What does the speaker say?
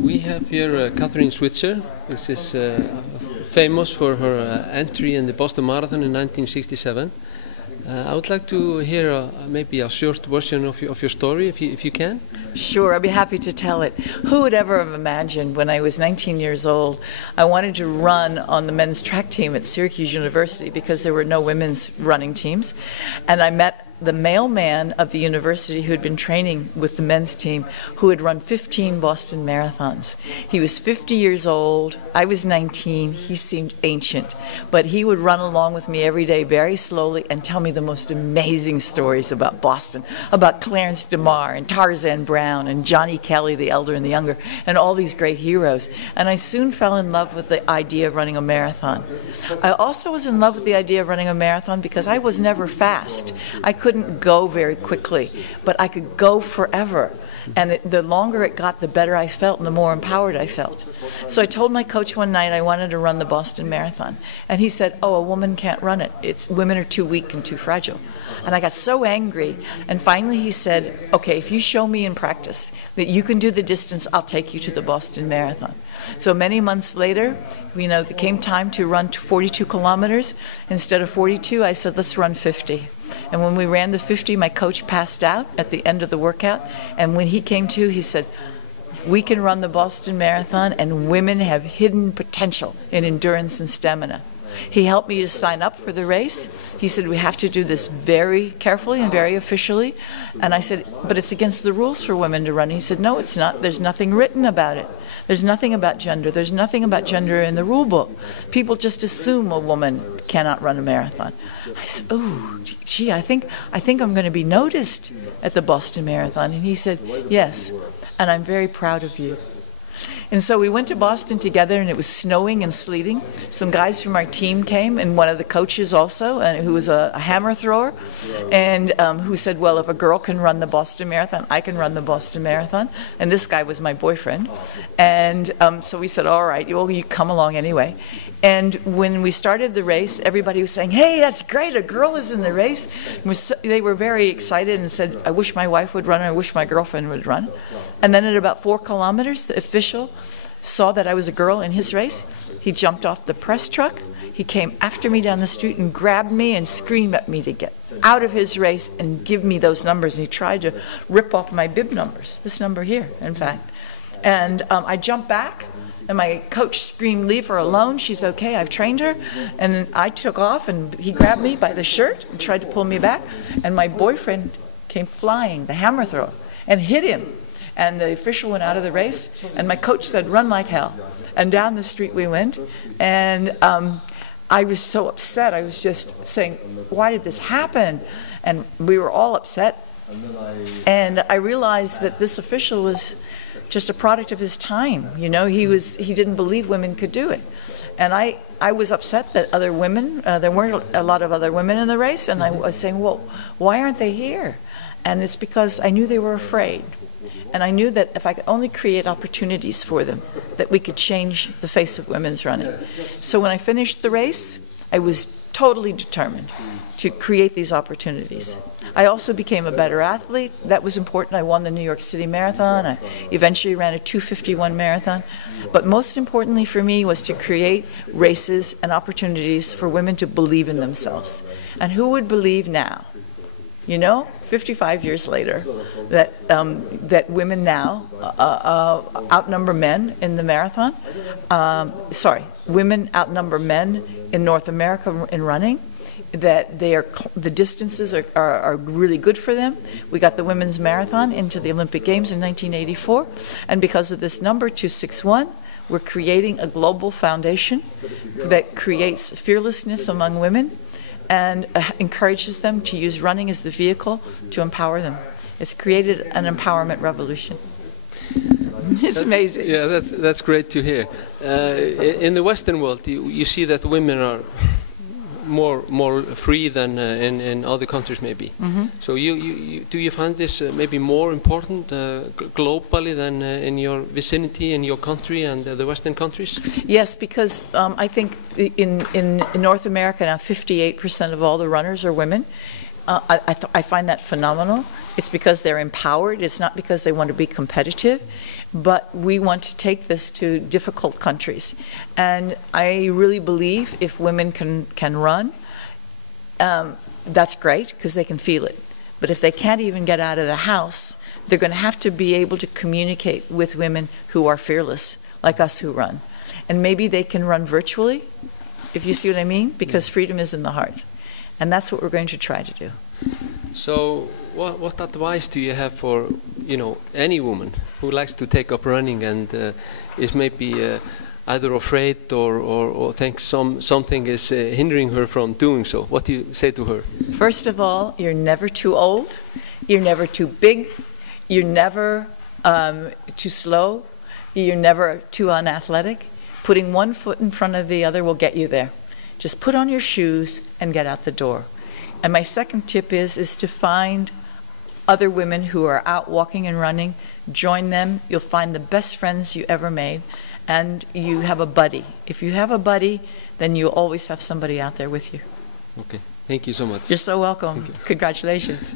We have here Kathrine Switzer, which is famous for her entry in the Boston Marathon in 1967. I would like to hear maybe a short version of your story, if you can. Sure, I'd be happy to tell it. Who would ever have imagined when I was 19 years old, I wanted to run on the men's track team at Syracuse University because there were no women's running teams. And I met the mailman of the university who had been training with the men's team, who had run 15 Boston marathons. He was 50 years old, I was 19, he seemed ancient, but he would run along with me every day very slowly and tell me the most amazing stories about Boston, about Clarence DeMar and Tarzan Brown and Johnny Kelly, the elder and the younger, and all these great heroes. And I soon fell in love with the idea of running a marathon. I also was in love with the idea of running a marathon because I was never fast. I couldn't go very quickly, but I could go forever. And the longer it got, the better I felt and the more empowered I felt. So I told my coach one night I wanted to run the Boston Marathon. And he said, "Oh, a woman can't run it. Women are too weak and too fragile." And I got so angry. And finally he said, "Okay, if you show me in practice that you can do the distance, I'll take you to the Boston Marathon." So many months later, it came time to run 42 kilometers. Instead of 42, I said, "Let's run 50." And when we ran the 50, my coach passed out at the end of the workout. And when he came to, he said, "We can run the Boston Marathon, and women have hidden potential in endurance and stamina." He helped me to sign up for the race. He said, "We have to do this very carefully and very officially." And I said, "But it's against the rules for women to run." He said, "No, it's not. There's nothing written about it. There's nothing about gender. There's nothing about gender in the rule book. People just assume a woman cannot run a marathon." I said, "Oh, gee, I think I'm going to be noticed at the Boston Marathon." And he said, "Yes, and I'm very proud of you." And so we went to Boston together, and it was snowing and sleeting. Some guys from our team came, and one of the coaches also, who was a hammer thrower, and who said, "Well, if a girl can run the Boston Marathon, I can run the Boston Marathon." And this guy was my boyfriend. And so we said, "All right, well, you come along anyway." And when we started the race, everybody was saying, "Hey, that's great, a girl is in the race." They were very excited and said, "I wish my wife would run, I wish my girlfriend would run." And then at about 4 kilometers, the official saw that I was a girl in his race. He jumped off the press truck. He came after me down the street and grabbed me and screamed at me to get out of his race and give me those numbers. And he tried to rip off my bib numbers, this number here, in fact. And I jumped back. And my coach screamed, "Leave her alone. She's okay. I've trained her." And I took off, and he grabbed me by the shirt and tried to pull me back. And my boyfriend came flying, the hammer thrower, and hit him. And the official went out of the race. And my coach said, "Run like hell." And down the street we went. And I was so upset. I was just saying, "Why did this happen?" And we were all upset. And I realized that this official was just a product of his time. He didn't believe women could do it. And I was upset that other women, there weren't a lot of other women in the race, and I was saying, "Well, why aren't they here?" And it's because I knew they were afraid. And I knew that if I could only create opportunities for them, that we could change the face of women's running. So when I finished the race, I was totally determined to create these opportunities. I also became a better athlete. That was important. I won the New York City Marathon. I eventually ran a 2:51 marathon. But most importantly for me was to create races and opportunities for women to believe in themselves. And who would believe now, 55 years later, that women now outnumber men in the marathon? Women outnumber men in North America in running. That the distances are really good for them. We got the women's marathon into the Olympic Games in 1984, and because of this number, 261, we're creating a global foundation that creates fearlessness among women and encourages them to use running as the vehicle to empower them. It's created an empowerment revolution. It's amazing. Yeah, that's great to hear. In the Western world, you see that women are more free than in other countries, maybe. Mm-hmm. So do you find this maybe more important globally than in your vicinity, in your country and the Western countries? Yes, because I think in North America now 58% of all the runners are women. I find that phenomenal. It's because they're empowered. It's not because they want to be competitive. But we want to take this to difficult countries. And I really believe if women can run, that's great because they can feel it. But if they can't even get out of the house, they're going to have to be able to communicate with women who are fearless, like us who run. And maybe they can run virtually, if you see what I mean, because freedom is in the heart. And that's what we're going to try to do. So what advice do you have for, any woman who likes to take up running and is maybe either afraid or thinks something is hindering her from doing so? What do you say to her? First of all, you're never too old. You're never too big. You're never too slow. You're never too unathletic. Putting one foot in front of the other will get you there. Just put on your shoes and get out the door. And my second tip is to find other women who are out walking and running. Join them. You'll find the best friends you ever made. And you have a buddy. If you have a buddy, then you'll always have somebody out there with you. Okay. Thank you so much. You're so welcome. Congratulations.